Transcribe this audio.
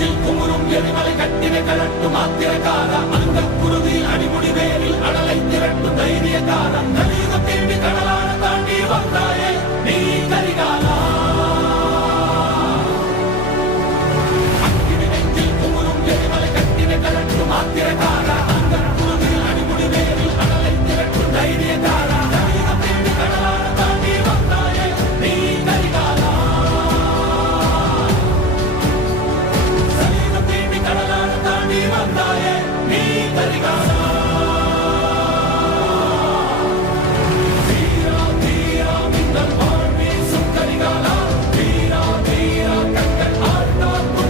நெஞ்சில் குமுறும் எரிமலை கட்டினை கலட்டும் ஆத்திரக்கார அந்த குருதியில் அடிமுடி வேரில் அடலை திரட்டும் தைரியக்கார கலியுகம் தேடி கடலான தாண்டி வந்தாயே நீ கரிகாலா அக்கினி நெஞ்சில் குமுறும் எரிமலை கட்டினை கலட்டும் ஆத்திரக்கார அந்த குருதியில் அடிமுடி வேரில் அடலை திரட்டும் தைரியக்கார கலியுகம் தேடி கடலான தாண்டி வந்தாயே நீ கரிகாலா கடலான தாண்டி வந்தாயே நீ கரிகாலா